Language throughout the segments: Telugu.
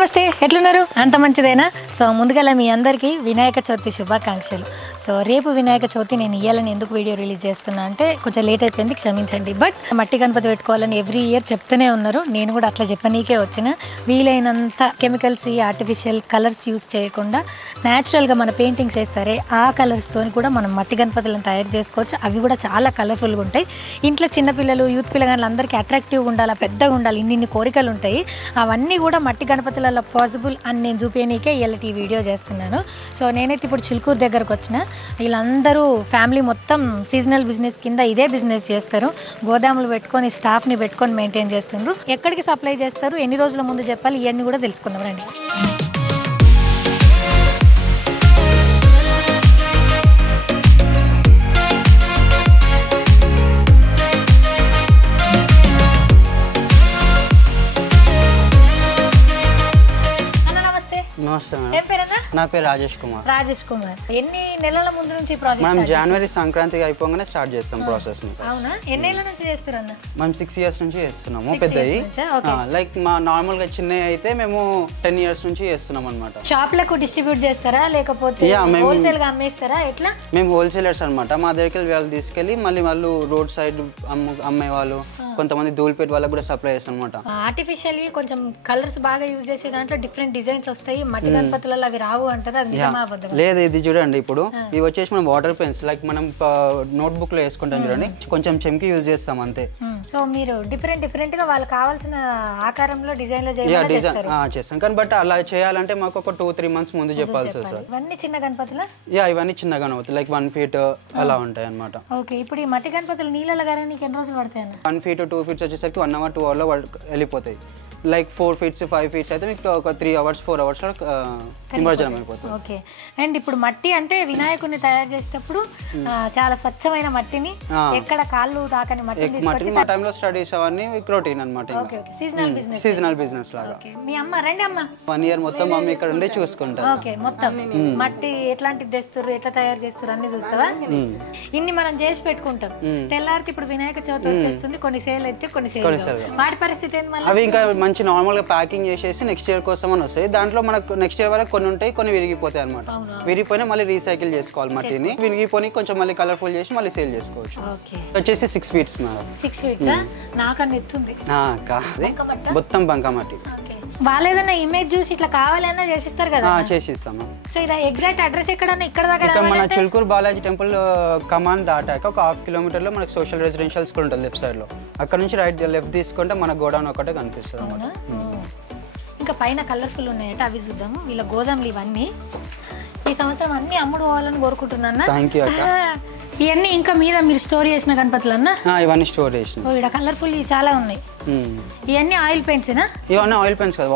నమస్తే ఎట్లున్నారు అంత మంచిదేనా సో ముందుగా మీ అందరికీ వినాయక చవితి శుభాకాంక్షలు సో రేపు వినాయక చవితి నేను ఇయ్యాలని ఎందుకు వీడియో రిలీజ్ చేస్తున్నా అంటే కొంచెం లేట్ అయిపోయింది క్షమించండి బట్ మట్టి గణపతి పెట్టుకోవాలని ఎవ్రీ ఇయర్ చెప్తూనే ఉన్నారు నేను కూడా అట్లా చెప్పనీకే వచ్చిన వీలైనంత కెమికల్స్ ఆర్టిఫిషియల్ కలర్స్ యూస్ చేయకుండా న్యాచురల్గా మన పెయింటింగ్స్ వేస్తారే ఆ కలర్స్తో కూడా మనం మట్టి గణపతులను తయారు చేసుకోవచ్చు అవి కూడా చాలా కలర్ఫుల్గా ఉంటాయి ఇంట్లో చిన్నపిల్లలు యూత్ పిల్లగాళ్ళు అందరికీ అట్రాక్టివ్గా ఉండాలి పెద్దగా ఉండాలి ఇన్ని కోరికలు ఉంటాయి అవన్నీ కూడా మట్టి గణపతులలో పాసిబుల్ అని నేను చూపించనీకే ఇలాంటి ఈ వీడియో చేస్తున్నాను సో నేనైతే ఇప్పుడు చిలుకూరు దగ్గరకు వచ్చిన వీళ్ళందరూ ఫ్యామిలీ మొత్తం సీజనల్ బిజినెస్ కింద ఇదే బిజినెస్ చేస్తారు గోదాములు పెట్టుకొని స్టాఫ్ని పెట్టుకొని మెయింటైన్ చేస్తున్నారు ఎక్కడికి సప్లై చేస్తారు ఎన్ని రోజుల ముందు చెప్పాలి ఇవన్నీ కూడా తెలుసుకుందాం రండి నా పేరు రాజేష్ కుమార్ ఎన్ని నెలల ముందు నుంచి ప్రాజెక్ట్ మనం జనవరి సంక్రాంతికి అయిపోగానే స్టార్ట్ చేస్తాం ప్రాసెస్ ని అవునా ఎన్ని నెలల నుంచి చేస్తున్నారు మనం 6 ఇయర్స్ నుంచి చేస్తున్నాము పెద్దవి లైక్ మా నార్మల్ గా చిన్నవి అయితే మేము 10 ఇయర్స్ నుంచి చేస్తున్నాం అన్నమాట షాప్ లకు డిస్ట్రిబ్యూట్ చేస్తారా లేకపోతే హోల్సేల్ గా అమ్మేస్తారా ఎట్లా మేము హోల్సేలర్స్ అన్నమాట మా దగ్గరికి వాళ్ళు తీసుకెళ్లి మళ్ళీ వాళ్ళు రోడ్ సైడ్ అమ్మే వాళ్ళు కొంతమంది ధూల్పేట వాళ్ళకి కూడా సప్లై చేస్తాం అన్నమాట ఆర్టిఫిషియల్లీ కొంచెం కలర్స్ బాగా యూజ్ చేసే దాంట్లో డిఫరెంట్ డిజైన్స్ వస్తాయి మట్టి గణపతులలో అవి రావు అంటారు అది నిజమా అబద్ధమా లేదు ఇది చూడండి ఇప్పుడు ఇవి వచ్చేసి మనం వాటర్ పెన్స్ లైక్ మనం నోట్ బుక్ లో వేసుకుంటాం చూడండి కొంచెం చెంకి యూజ్ చేస్తాం అంతే సో మీరు డిఫరెంట్ గా వాళ్ళకి కావాల్సిన ఆకారంలో డిజైన్ లో చేస్తాం కానీ బట్ అలా చేయాలంటే మాకు ఒక 2-3 మంత్స్ ముందు చెప్పాల్సి వస్తుంది ఇవన్నీ చిన్న గణపతులు ఇవన్నీ చిన్న గణపతులు లైక్ 1 feet అలా ఉంటాయి అన్నమాట ఓకే ఇప్పుడు ఈ మట్టి గణపతులు నీళ్ళలో గారికి ఎన్ని రోజులు పడతాయి 1 feet 2 feet వచ్చేసరికి 1 hour 2 hour లో వెళ్ళిపోతాయి లైక్ 4 feet 5 feet అయితే మీకు ఒక 3 hours 4 hours లో నిమజ్జనం అయిపోతుంది ఓకే అండ్ ఇప్పుడు మట్టి అంటే వినాయకుడిని తయారు చేసేటప్పుడు చాలా స్వచ్ఛమైన మట్టిని ఎక్కడ కాళ్ళు తాకని మట్టిని తీసుకొచ్చి మా టైంలో స్టడీస్ అవన్నీ రొటీన్ అన్నమాట ఓకే సీజనల్ బిజినెస్ లాగా మీ అమ్మ రండి అమ్మ 1 year మొత్తం మమ్మీ ఇక్కడ ఉండి చూసుకుంటారు ఓకే మొత్తం మట్టి ఎట్లాంటిది తెస్తారు ఎట్లా తయారు చేస్తారు అన్ని చూస్తావా ఇన్ని మనం చేసి పెట్టుకుంటాం తెల్లారితే ఇప్పుడు వినాయక చవితి వచ్చేస్తుంది కొన్ని సేల్ అయితే కొన్ని సేల్ వాటి పరిస్థితి ఏంది మళ్ళీ అవి ఇంకా మంచి నార్మల్ గా ప్యాకింగ్ చేసేసి నెక్స్ట్ ఇయర్ కోసం అని వస్తాయి దాంట్లో మనకు నెక్స్ట్ ఇయర్ వరకు కొన్ని ఉంటాయి కొన్ని విరిగిపోతాయి అన్నమాట విరిగిపోయినా మళ్ళీ రీసైకిల్ చేసుకోవాలి మట్టిని విరిగిపోయి కొంచెం మళ్ళీ కలర్ఫుల్ చేసి మళ్ళీ సేల్ చేసుకోవచ్చు వచ్చేసి 6 feet మేడం 6 feet నాకన్నా ఎత్తుంది మొత్తం బంక మట్టి వాళ్ళు ఏదైనా ఇమేజ్ చూసి ఇట్లా కావాలన్నా చేసిస్తారు కదా చేసిస్తాము సో ఇది ఎగ్జాక్ట్ అడ్రస్ ఎక్కడన్నా ఇక్కడ దగ్గర మన చిలుకూరు బాలాజీ టెంపుల్ కమాన్ దాటాక ఒక 1/2 kilometer లో మనకు సోషల్ రెసిడెన్షియల్ స్కూల్ ఉంటుంది లెఫ్ట్ సైడ్ లో అక్కడ నుంచి రైట్ లెఫ్ట్ తీసుకుంటే మన గోడౌన్ ఒకటే కనిపిస్తుంది అన్నమాట ఇంకా పైన కలర్ఫుల్ ఉన్నాయట అవి చూద్దాము వీళ్ళ గోదాములు ఇవన్నీ ఈ సంవత్సరం అన్ని అమ్ముడు పోవాలని కోరుకుంటున్నా ఇవన్నీ ఇంకా మీద మీరు స్టోర్ చేసిన గణపతులు అన్న ఇవన్నీ స్టోర్ చేసిన ఇక్కడ కలర్ఫుల్ చాలా ఉన్నాయి ఇవన్నీ ఆయిల్ పెయింట్స్ ఇవన్నీ ఆయిల్ పెయింట్స్ కాదు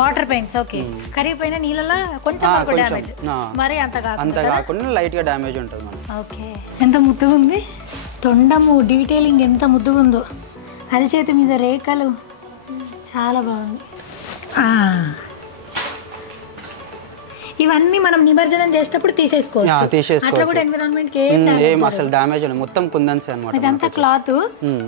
వాటర్ పెయింట్స్ ఓకే కరిగిపోయిన నీళ్ళలో కొంచెం డ్యామేజ్ మరి అంత కాకుండా లైట్ గా డ్యామేజ్ ఉంటుంది ఓకే ఎంత ముద్దుగా ఉంది తొండము డీటెయిలింగ్ ఎంత ముద్దుగా ఉందో అరిచేతి మీద రేఖలు చాలా బాగుంది ఇవన్నీ మనం నిమజ్జనం చేసేటప్పుడు తీసేసుకోవచ్చు అట్లా కూడా ఎన్విరాన్మెంట్ కి ఏం అసలు డ్యామేజ్ లేదు మొత్తం కుందన్స్ అన్నమాట ఇదంతా క్లాత్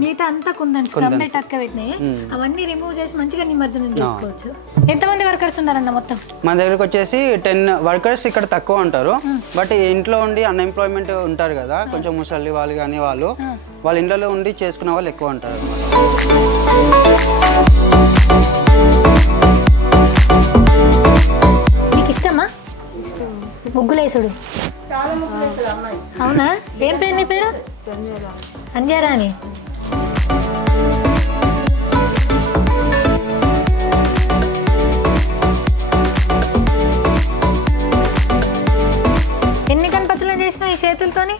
మిగతా అంతా కుందన్స్ కంప్లీట్ అక్క పెట్టినాయి అవన్నీ రిమూవ్ చేసి మంచిగా నిమజ్జనం చేసుకోవచ్చు ఎంతమంది వర్కర్స్ ఉన్నారన్న మొత్తం మన దగ్గరకు వచ్చేసి 10 వర్కర్స్ ఇక్కడ తక్కువ ఉంటారు బట్ ఇంట్లో ఉండి అన్ఎంప్లాయ్మెంట్ ఉంటారు కదా కొంచెం ముసలి వాళ్ళు కానీ వాళ్ళ ఇంట్లో ఉండి చేసుకునే వాళ్ళు ఎక్కువ ఉంటారు ఇష్టమా ముగ్గులేసుడు అవునా ఏం పేరు నీ పేరు సంధ్యారాణి ఎన్ని గణపతులు చేసినావు ఈ చేతులతోని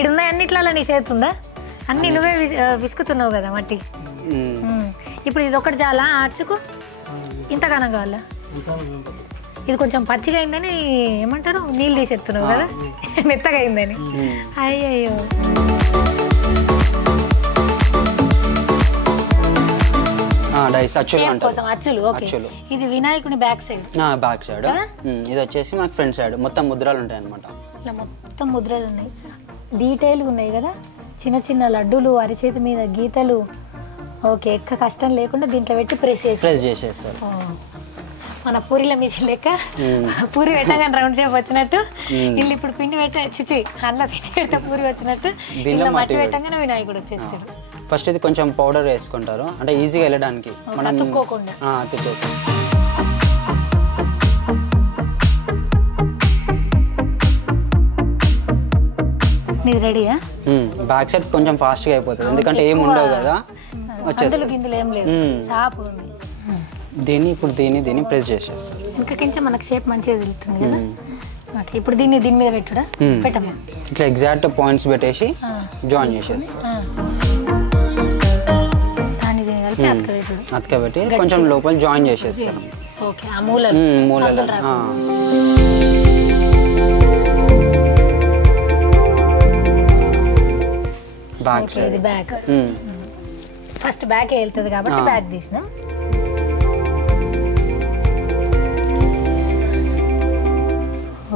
ఇడున్నాయి అన్నిట్లలో నీ చేతి ఉందా అన్ని నువ్వే విసుకుతున్నావు కదా మట్టి ఇప్పుడు ఇది ఒకటి చాలా ఆర్చుకు ఇంతగానం కావాలా ఇది కొంచెం పచ్చిగా అయిందని ఏమంటారు నీళ్ళు తీసేస్తున్నావు కదా మెత్తగా అయిందని అయ్యయ్యో అచ్చులు ఓకే ఇది వినాయకుని బ్యాక్ సైడ్ ఇది వచ్చేసి మనకి ఫ్రంట్ సైడ్ మొత్తం ముద్రలు ఉంటాయి అన్నమాట ఇట్లా మొత్తం ముద్రలు ఉన్నాయి డీటెయిల్గా ఉన్నాయి కదా చిన్న చిన్న లడ్డూలు అరిచేతి మీద గీతలు ఓకే ఎక్క కష్టం లేకుండా దీంట్లో పెట్టి ప్రెస్ చేసేస్తారు మన పూరిలో మిర్చి లెక్క పూరి పెట్టగానే రౌండ్ షేప్ వచ్చినట్టు వీళ్ళు ఇప్పుడు పిండి పెట్ట చిచి అన్న పిండి పెట్ట పూరి వచ్చినట్టు ఇలా మట్టి పెట్టగానే వినాయకుడు వచ్చేస్తాడు. ఫస్ట్ ఇది కొంచెం పౌడర్ వేసుకుంటారు అంటే ఈజీగా వెళ్ళడానికి మనం అతుక్కోకుండా. నీది రెడీయా? బ్యాక్ సైడ్ కొంచెం ఫాస్ట్గా అయిపోతుంది ఎందుకంటే ఏం ఉండవు కదా. వచ్చేసి గిందులు ఏం లేదు, సాపు ఉంది. దీన్ని ప్రెస్ చేసేస్తాం. ఇంకా కొంచెం మనకు షేప్ మంచిగా తెలుస్తుంది కదా. ఇప్పుడు దీని మీద పెట్టుడా పెట్టమ్మా. ఇట్లా ఎగ్జాక్ట్ పాయింట్స్ పెట్టేసి జాయిన్ చేసేస్తాం. అతకబెట్టి కొంచెం లోపల జాయిన్ చేసేస్తాం. మూలలు బ్యాక్ ఫస్ట్ బ్యాక్ వెళ్తుంది కాబట్టి బ్యాక్ తీసినాం.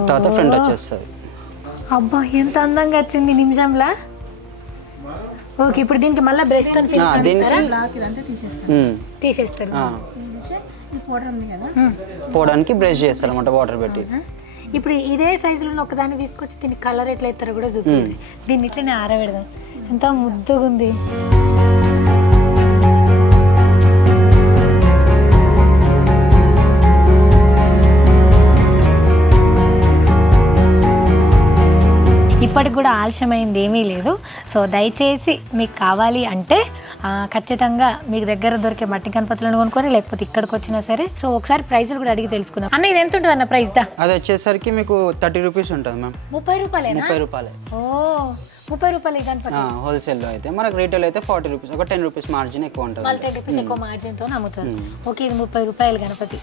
తర్వాత ఫ్రంట్ వచ్చేస్తుంది. అబ్బా ఎంత అందంగా వచ్చింది నిమిషంలా. ఓకే ఇప్పుడు దీనికి మళ్ళీ బ్రష్ తో తీసేస్తారు. పోవడానికి బ్రష్ చేస్తారు అన్నమాట వాటర్ పెట్టి. ఇప్పుడు ఇదే సైజులో ఒకదాన్ని తీసుకొచ్చి దీనికి కలర్ ఎట్లా ఇస్తారో కూడా చూపించండి. దీన్ని ఇట్లనే ఆరబెడదాం. ఎంత ముద్దుగా ఉంది. ఇప్పటికి కూడా ఆలస్యమైంది ఏమీ లేదు. సో దయచేసి మీకు కావాలి అంటే ఖచ్చితంగా మీకు దగ్గర దొరికే మట్టి గణపతులను కొనుక్కొని లేకపోతే ఇక్కడికి వచ్చినా సరే. సో ఒకసారి ప్రైజులు కూడా అడిగి తెలుసుకుందాం. అన్న ఇది ఎంత ఉంటుంది అన్న ప్రైస్ దా? అది వచ్చేసరికి మీకు 30 రూపీస్ ఉంటుంది మ్యామ్. 30 రూపాయలేనా? 30 రూపాయలు. ఓ 30 రూపాయలు గణపతి. హోల్సేల్లో అయితే మనకు రీటైల్ అయితే 40 రూపీస్, ఒక 10 రూపీస్ మార్జిన్ ఎక్కువ ఉంటుంది. 10 రూపీస్ ఎక్కువ మార్జిన్తో అమ్ముతారు. ఓకే ఇది 30 రూపాయలు గణపతి.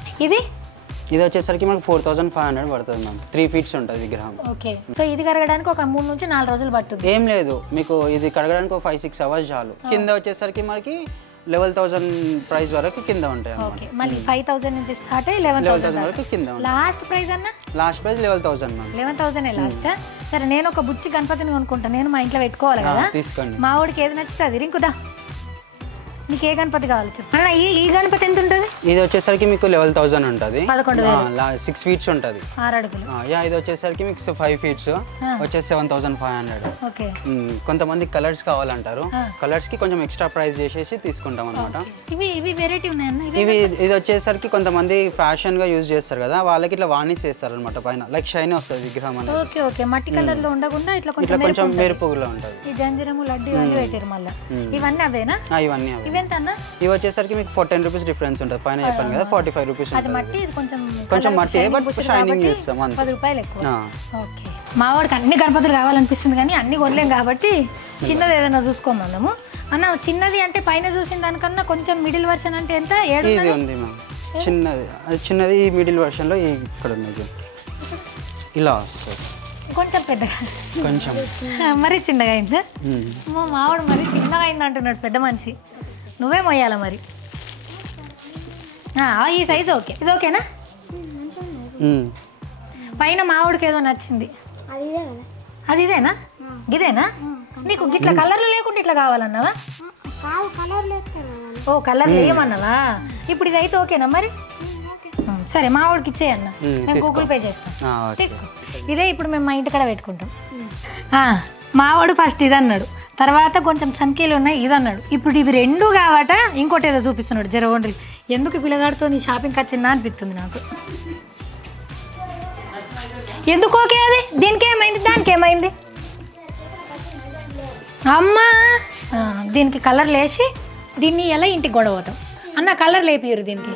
ఇది వచ్చేసరికి మనకు 4500 పడుతుంది మ్యామ్. 3 feet ఉంటుంది విగ్రహం. ఓకే సో ఇది కడగడానికి ఒక 3 నుంచి 4 రోజులు పడుతుంది. ఏం లేదు, మీకు ఇది కడగడానికి ఒక 5-6 hours చాలు. కింద వచ్చేసరికి మనకి 11,000 ప్రైస్ వరకు కింద ఉంటాయి. మళ్ళీ 5,000 నుంచి స్టార్ట్ అయ్యి 11,000 వరకు కింద. లాస్ట్ ప్రైస్ అన్న? Last price 11,000 ma'am. 11,000 లాస్ట్. సరే నేను ఒక బుచ్చి గణపతిని కొనుక్కుంటా, నేను మా ఇంట్లో పెట్టుకోవాలి కదా. తీసుకోండి. మా వాడికి ఏది నచ్చుతుంది రింకుదా. నీకు ఏ గణపతి కావాలి చెప్పు. ఈ గణపతి ఎంత ఉంటుంది? ఇది వచ్చేసరికి మీకు 11,000 ఉంటుంది. 11,000. 6 feet ఉంటుంది. 6 అడుగులు. ఇది వచ్చేసరికి మీకు 5 feet వచ్చేసి 7,500. ఓకే. కొంతమంది కలర్స్ కావాలంటారు, కలర్స్ కి కొంచెం ఎక్స్ట్రా ప్రైస్ చేసేసి తీసుకుంటాం అనమాట. ఇవి వెరైటీ ఉన్నాయన్న. ఇది వచ్చేసరికి కొంతమంది ఫ్యాషన్ గా యూజ్ చేస్తారు కదా, వాళ్ళకి ఇట్లా వార్నిష్ చేస్తారు అనమాట. పైన లైక్ షైన్ వస్తుంది విగ్రహం అనేది. Okay okay. మట్టి కలర్ లో ఉండకుండా ఇట్లా కొంచెం మెరుపుగా ఉంటుంది. ఈ జంజిరము లడ్డు ఇవన్నీ పెట్టారు మళ్ళీ. ఇవన్నీ అవేనా? ఇవన్నీ అవే. ఇవి వచ్చేసరికి మీకు 10 రూపీస్ డిఫరెన్స్ ఉంటుంది. పైన చెప్పాను కదా 45 రూపీస్. అది మట్టి, ఇది కొంచెం మట్టి బట్ షైనింగ్ చేస్తాం. 10 రూపాయలు ఎక్కువ. ఓకే. మా వాడికి అన్ని గణపతులు కావాలనిపిస్తుంది కానీ అన్ని కొనలేం కాబట్టి చిన్నది ఏదైనా చూసుకోమందాము. అన్న చిన్నది అంటే పైన చూసిన దానికన్నా కొంచెం మిడిల్ వర్షన్ అంటే ఎంత? 7 ఉంది మ్యామ్. చిన్నది ఈ మిడిల్ వర్షన్ లో ఇక్కడ ఉంది, ఇలా వస్తుంది. కొంచెం పెద్దగా, కొంచెం మరీ చిన్నగా అయిందా? మా మావాడు మరీ చిన్నగా అయింది అంటున్నాడు పెద్ద మనిషి. నువ్వే మొయ్యాల మరి. ఈ సైజు ఓకే. ఇది ఓకేనా? పైన మావాడికి ఏదో నచ్చింది. అది ఇదేనా? ఇదేనా? నీకు గిట్లా కలర్లు లేకుండా ఇట్లా కావాలన్నావా? ఓ కలర్ లేమన్నావా? ఇప్పుడు ఇది అయితే ఓకేనా మరి? సరే మావాడికి ఇచ్చేయన్న, నేను గూగుల్ పే చేస్తాను. తీసుకో. ఇదే ఇప్పుడు మేము మా ఇంటికాడ పెట్టుకుంటాం. మావాడు ఫస్ట్ ఇది అన్నాడు, తర్వాత కొంచెం చమ్కీలు ఉన్నాయి ఇది అన్నాడు. ఇప్పుడు ఇవి రెండు కావట ఇంకోటి ఏదో చూపిస్తున్నాడు. జర ఓన్లీ ఎందుకు పిల్లగాడితో నీ షాపింగ్కి వచ్చిందా అనిపిస్తుంది నాకు. ఎందుకు ఓకే అది? దీనికి ఏమైంది, దానికి ఏమైంది? అమ్మా దీనికి కలర్ లేసి దీన్ని ఎలా ఇంటికి గొడవ పోతాం అన్న. కలర్ లేపియరు దీనికి.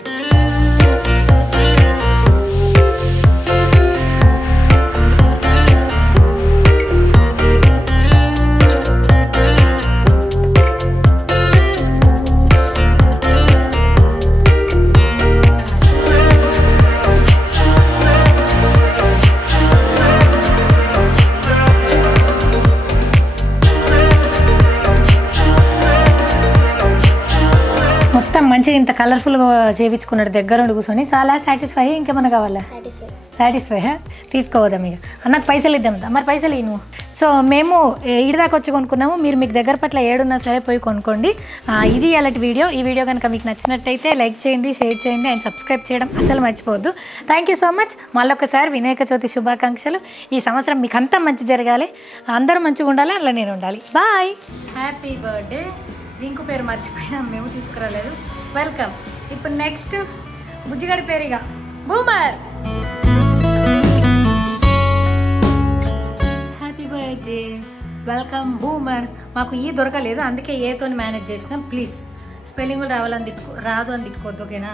మంచిగా ఇంత కలర్ కలర్ఫుల్గా చేయించుకున్నాడు దగ్గర ఉండి కూర్చొని. చాలా సాటిస్ఫై, ఇంకేమన్నా కావాలా? సాటిస్ఫై తీసుకోవద్దా మీకు? అన్నకు పైసలు ఇద్దాం, మరి పైసలు ఇను. సో మేము ఇడిదాకా వచ్చి కొనుక్కున్నాము. మీరు మీకు దగ్గర పట్ల ఏడున్నా సరే పోయి కొనుక్కోండి. ఇది అలాంటి వీడియో. ఈ వీడియో కనుక మీకు నచ్చినట్టయితే లైక్ చేయండి, షేర్ చేయండి అండ్ సబ్స్క్రైబ్ చేయడం అసలు మర్చిపోవద్దు. Thank you so much. మళ్ళొకసారి వినాయక చవితి శుభాకాంక్షలు. ఈ సంవత్సరం మీకు అంతా మంచి జరగాలి, అందరూ మంచిగా ఉండాలి, అలా నేను ఉండాలి. బాయ్. Happy birthday. రింకు పేరు మర్చిపోయినాం, మేము తీసుకురాలేదు. వెల్కమ్. ఇప్పుడు నెక్స్ట్ బుజ్జిగడి పేరుగా boomer. Happy birthday, welcome boomer. మాకు ఈ దొరకలేదు, అందుకే ఏతో మేనేజ్ చేసినాం. ప్లీజ్ స్పెల్లింగ్ రావాలని రాదు అని తిట్టుకోవద్దు, ఓకేనా?